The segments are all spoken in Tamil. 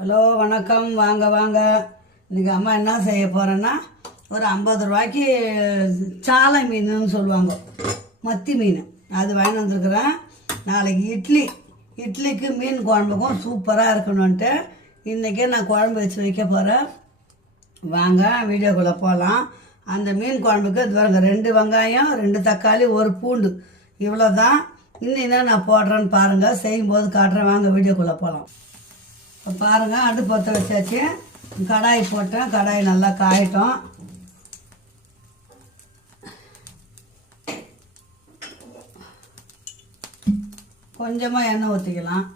ஹலோ வணக்கம். வாங்க வாங்க. இன்றைக்கி அம்மா என்ன செய்ய போகிறேன்னா, ஒரு 50 ரூபாய்க்கு சாலை மீனுன்னு சொல்லுவாங்க, மத்தி மீன், அது வாங்கி வந்துருக்குறேன். நாளைக்கு இட்லிக்கு மீன் குழம்புக்கும் சூப்பராக இருக்கணுன்ட்டு இன்றைக்கே நான் குழம்பு வச்சு வைக்க போகிறேன். வாங்க வீடியோக்குள்ளே போகலாம். அந்த மீன் குழம்புக்கு இது பாருங்க, 2 வெங்காயம், 2 தக்காளி, 1 பூண்டு, இவ்வளோ தான். இன்னும் என்ன நான் போடுறேன்னு பாருங்கள், செய்யும்போது காட்டுறேன். வாங்க வீடியோக்குள்ளே போகலாம். இப்போ பாருங்கள், அடுப்பு பற்ற வச்சாச்சு. கடாய் போட்டேன், கடாய் நல்லா காயட்டும். கொஞ்சமாக எண்ணெய் ஊற்றிக்கலாம்.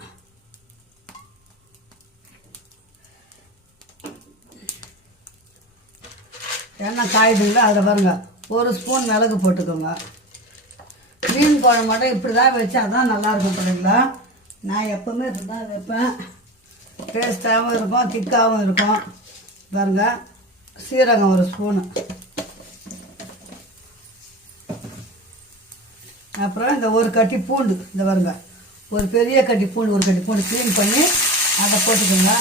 எண்ணெய் காயுதுங்களா, அதில் பாருங்கள் 1 ஸ்பூன் மிளகு போட்டுக்கோங்க. மீன் குழம்பு மட்டும் இப்படி தான் வச்சா தான் நல்லாயிருக்கும் பிள்ளைங்களா. நான் எப்போவுமே இப்படி தான் வைப்பேன். டேஸ்ட்டாகவும் இருக்கும், திக்காகவும் இருக்கும். பாருங்க, சீரகம் 1 ஸ்பூனு, அப்புறம் இந்த 1 கட்டி பூண்டு, இந்த பாருங்க, ஒரு பெரிய கட்டி பூண்டு, 1 கட்டி பூண்டு க்ளீன் பண்ணி அதை போட்டுக்கோங்க.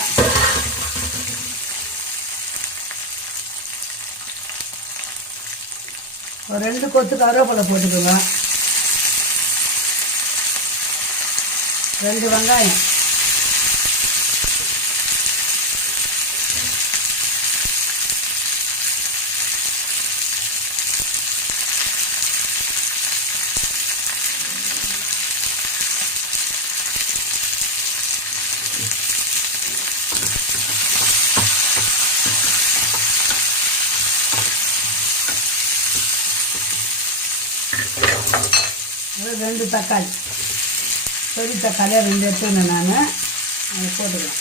ஒரு 2 கொத்து கருவேப்பிலை போட்டுக்கோங்க. 2 வெங்காயம், ஒரு 2 தக்காளி, பெரிய தக்காளியாக 2 எடுத்துக்கணும். நான் அதை போட்டுக்கலாம்.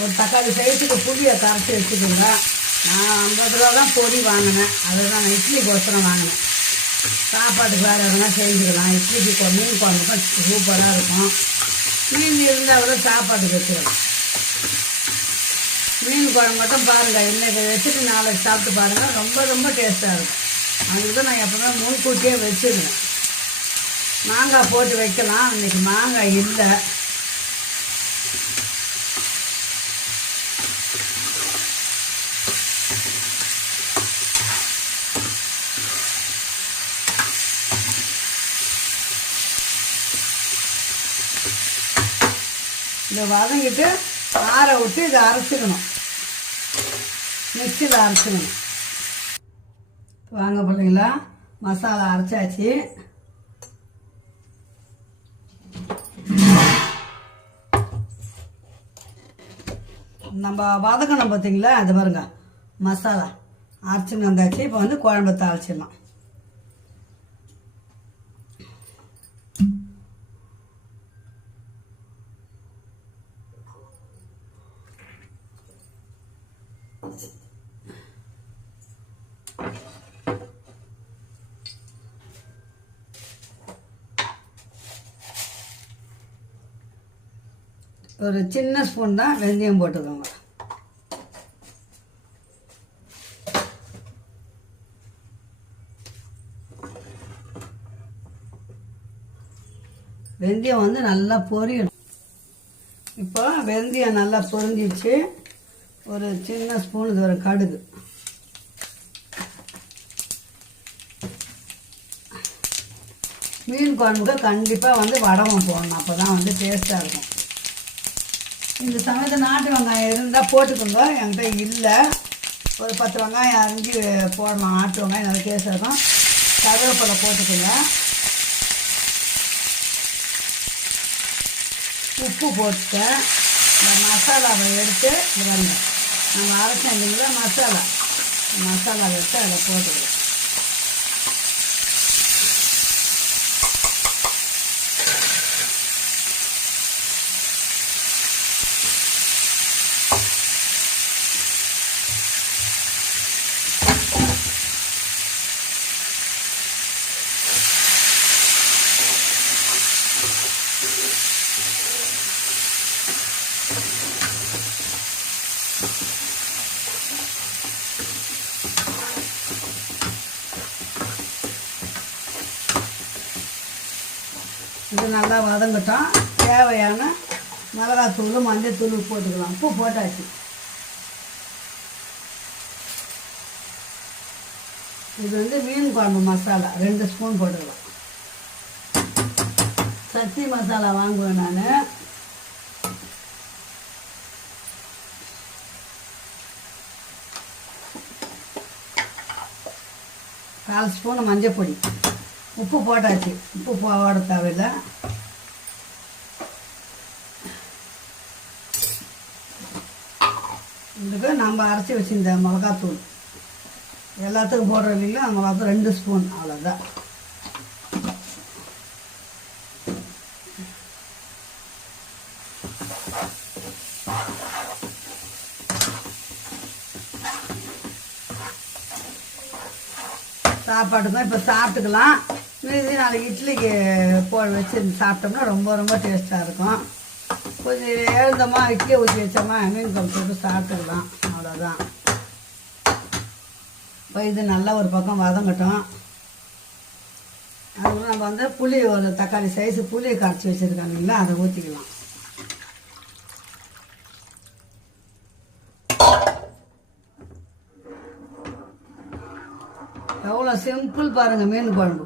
ஒரு தக்காளி சைஸுக்கு புளியை கரைச்சி வச்சுக்கோங்க. நான் 50 ரூபா தான் பொடி வாங்கினேன், அதை தான் நான் இட்லிக்கோசரம் வாங்கினேன். சாப்பாட்டுக்கு வேறு எதனா செஞ்சுக்கலாம். இட்லிக்கு மீன் குழம்புக்கும் சூப்பராக இருக்கும். மீன் இருந்தால் கூட சாப்பாட்டுக்கு வச்சுக்கலாம். மீன் குழம்பு மட்டும் பாருங்கள், இன்றைக்கி வச்சுட்டு நாளைக்கு சாப்பிட்டு பாருங்கள், ரொம்ப ரொம்ப டேஸ்ட்டாக இருக்கும். அதுக்கு தான் நான் எப்போவுமே முன்கூட்டியே வச்சுருவேன். மாங்காய் போட்டு வைக்கலாம், இன்றைக்கி மாங்காய் இல்லை. இதை வதங்கிட்டு ஆற விட்டு இதை அரைச்சிக்கணும், மிக்சியில் அரைச்சிக்கணும். வாங்க பிள்ளைங்களா, மசாலா அரைச்சாச்சு. நம்ம வதக்கணும் பார்த்தீங்களா, அது பாருங்க, மசாலா அரைச்சின்னு வந்தாச்சு. இப்போ வந்து குழம்பு தாளிச்சிடலாம். ஒரு சின்ன ஸ்பூன் தான் வெந்தயம் போட்டுக்கோங்க. வெந்தயம் வந்து நல்லா பொரியணும். இப்போ வெந்தயம் நல்லா பொரிஞ்சிச்சு. ஒரு சின்ன ஸ்பூன் இது ஒரு கடுகு, மீன் குழம்புக்கு கண்டிப்பாக வந்து வடகம் போடணும், அப்போ தான் வந்து டேஸ்ட்டாக இருக்கும். இந்த சமயத்தில் நாட்டு வெங்காயம் இருந்தால் போட்டுக்கோங்க, என்கிட்ட இல்லை. ஒரு 10 வெங்காயம் அரிஞ்சு போடலாம், நாட்டு வெங்காயம் நல்லா டேஸ்ட்டாக இருக்கும். கருவேப்பிலை போட்டுக்கோங்க. உப்பு போட்டுட்டேன். இந்த மசாலாவை எடுத்து இது வருங்க, நம்ம அரைச்சோம் இல்லைங்களா மசாலா எடுத்து அதில் போட்டுக்கலாம். இது நல்லா வதங்கட்டும். தேவையான மிளகாத்தூள் மஞ்சள் தூள் போட்டுக்கலாம். உப்பு போட்டாச்சு. இது வந்து மீன் குழம்பு மசாலா 2 ஸ்பூன் போட்டுக்கலாம். சக்தி மசாலா வாங்குவேன் நான். கால் ஸ்பூன் மஞ்சள் பொடி. உப்பு போட்டாச்சு. உப்பு போட தேவையில்லை. இதுக்கு நம்ம அரைச்சி வச்சுருந்த மிளகாத்தூள் எல்லாத்துக்கும் போடுறோம் இல்லைங்களா, அந்த மிளகாத்தூள் 2 ஸ்பூன், அவ்வளோதான். சாப்பாடு தான் இப்போ சாப்பிட்டுக்கலாம். மீதி நாளைக்கு இட்லிக்கு வச்சு சாப்பிட்டோம்னா ரொம்ப ரொம்ப டேஸ்ட்டாக இருக்கும். கொஞ்சம் எழுந்தோமா இட்லியை ஊற்றி வச்சோமா மீன் குழம்பு போட்டு சாப்பிட்டுக்கலாம். அவ்வளோதான். இப்போ இது நல்லா ஒரு பக்கம் வதங்கட்டும். அதுக்கு நம்ம வந்து புளி ஒரு தக்காளி சைஸு புளியை கரைச்சி வச்சுருக்காங்க இல்லைங்களா, அதை ஊற்றிக்கலாம். எவ்வளோ சிம்பிள் பாருங்கள் மீன் குழம்பு.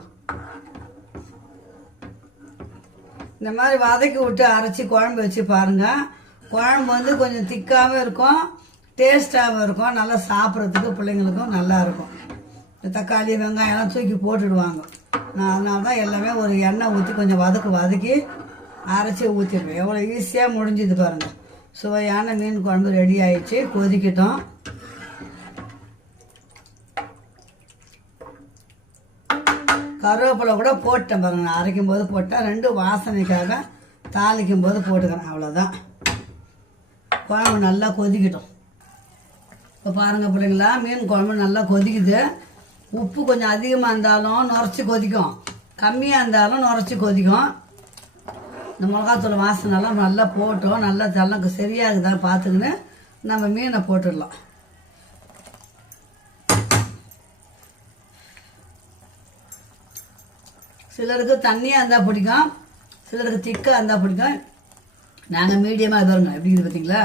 இந்த மாதிரி வதக்கி விட்டு அரைச்சி குழம்பு வச்சு பாருங்கள். குழம்பு வந்து கொஞ்சம் திக்காகவும் இருக்கும், டேஸ்ட்டாகவும் இருக்கும். நல்லா சாப்பிட்றதுக்கு பிள்ளைங்களுக்கும் நல்லா இருக்கும். தக்காளி வெங்காயம்லாம் தூக்கி போட்டுடுவாங்க. நான் அதனால தான் எல்லாமே ஒரு எண்ணெய் ஊற்றி கொஞ்சம் வதக்கி அரைச்சி ஊற்றிடுவேன். எவ்வளோ ஈஸியாக முடிஞ்சுது பாருங்கள். சுவையான மீன் குழம்பு ரெடி ஆயிடுச்சு. கொதிக்கட்டும். கருவேப்பிலை கூட போட்டேன் பாருங்கள். நான் அரைக்கும் போது போட்டேன். 2 வாசனைக்காக தாளிக்கும் போது போட்டுக்கிறேன். அவ்வளோதான். குழம்பு நல்லா கொதிக்கட்டும். இப்போ பாருங்கள் பிள்ளைங்களா, மீன் குழம்பு நல்லா கொதிக்குது. உப்பு கொஞ்சம் அதிகமாக இருந்தாலும் நுரைச்சி கொதிக்கும், கம்மியாக இருந்தாலும் நுரைச்சி கொதிக்கும். இந்த மிளகாத்தூள் வாசனைலாம் நல்லா போட்டோம். நல்லா தள்ளக்கு சரியாகுதான் பார்த்துக்கின்னு நம்ம மீனை போட்டுடலாம். சிலருக்கு தண்ணியாக இருந்தால் பிடிக்கும், சிலருக்கு திக்காக இருந்தால் பிடிக்கும். நாங்கள் மீடியமாக பாருங்க எப்படி இருக்குது பார்த்தீங்களா.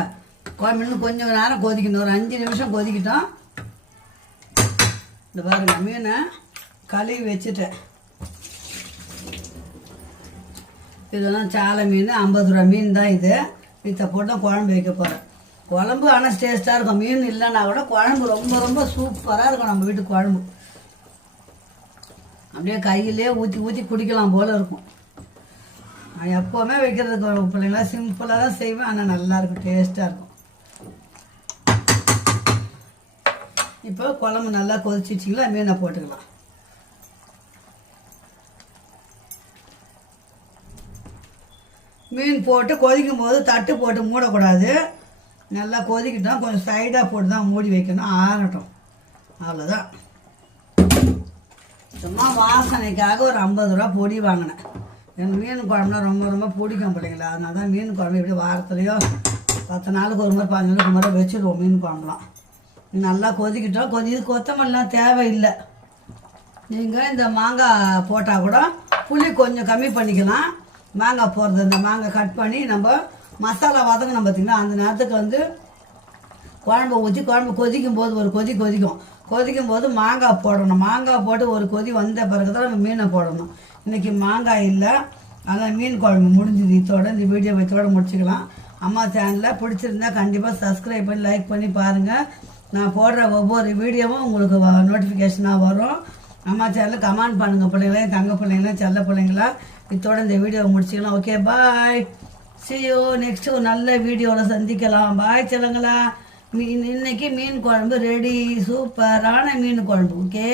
குழம்பு இன்னும் கொஞ்சம் நேரம் கொதிக்கணும். ஒரு 5 நிமிஷம் கொதிக்கிட்டோம். இந்த பாருங்க மீனை கழுவி வச்சுட்டேன். இதெல்லாம் சாலை மீன் 50 ரூபா மீன் தான் இது. இதை போட்டு குழம்பு வைக்க போகிறேன். குழம்பு ஆனால் டேஸ்ட்டாக இருக்கும். மீன் இல்லைன்னா கூட குழம்பு ரொம்ப ரொம்ப சூப்பராக இருக்கும். நம்ம வீட்டு குழம்பு அப்படியே கையிலே ஊற்றி குடிக்கலாம் போல் இருக்கும். நான் எப்போவுமே வைக்கிறதுக்கு பிள்ளைங்களா சிம்பிளாக தான் செய்வேன். ஆனால் நல்லாயிருக்கும், டேஸ்ட்டாக இருக்கும். இப்போ குழம்பு நல்லா கொதிச்சிச்சிங்களா, மீனை போட்டுக்கலாம். மீன் போட்டு கொதிக்கும் போது தட்டு போட்டு மூடக்கூடாது. நல்லா கொதிக்கிட்டோம். கொஞ்சம் சைடாக போட்டு தான் மூடி வைக்கணும், ஆறட்டும். அவ்வளோதான். சும்மா வாசனைக்காக ஒரு 50 ரூபா பொடி வாங்கினேன். எனக்கு மீன் குழம்புனா ரொம்ப ரொம்ப பிடிக்கும் பிள்ளைங்களா. அதனால தான் மீன் குழம்பு எப்படி வாரத்துலையோ 10 நாளுக்கு ஒரு முறை 15 நாளுக்கு ஒரு முறை வச்சுடுவோம் மீன் குழம்புலாம். நல்லா கொதிக்கிட்டோம். இது கொத்தமல்லாம் தேவையில்லை. நீங்கள் இந்த மாங்காய் போட்டால் கூட புளி கொஞ்சம் கம்மி பண்ணிக்கலாம். மாங்காய் போடுறது இந்த மாங்காய் கட் பண்ணி நம்ம மசாலா வதங்கணும் பார்த்திங்களா, அந்த நேரத்துக்கு வந்து குழம்பு ஊற்றி குழம்பு கொதிக்கும் போது ஒரு கொதிக்கும் போது மாங்காய் போடணும். மாங்காய் போட்டு ஒரு கொதி வந்த பிறகு தான் நம்ம மீனை போடணும். இன்றைக்கி மாங்காய் இல்லை, அதனால் மீன் குழம்பு முடிஞ்சுது. இந்த வீடியோ இதோட முடிச்சுக்கலாம். அம்மா சேனலில் பிடிச்சிருந்தா கண்டிப்பாக சப்ஸ்கிரைப் பண்ணி லைக் பண்ணி பாருங்கள். நான் போடுற ஒவ்வொரு வீடியோவும் உங்களுக்கு நோட்டிஃபிகேஷனாக வரும். அம்மா சேனலில் கமெண்ட் பண்ணுங்கள் பிள்ளைங்களே, தங்க பிள்ளைங்களே, செல்ல பிள்ளைங்களா. இந்த வீடியோவை முடிச்சுக்கலாம். Okay, bye. see you next ஒரு நல்ல வீடியோவில் சந்திக்கலாம். பாய் செல்லுங்களா. இன்னைக்கு மீன் குழம்பு ரெடி. சூப்பரான மீன் குழம்பு. ஓகே.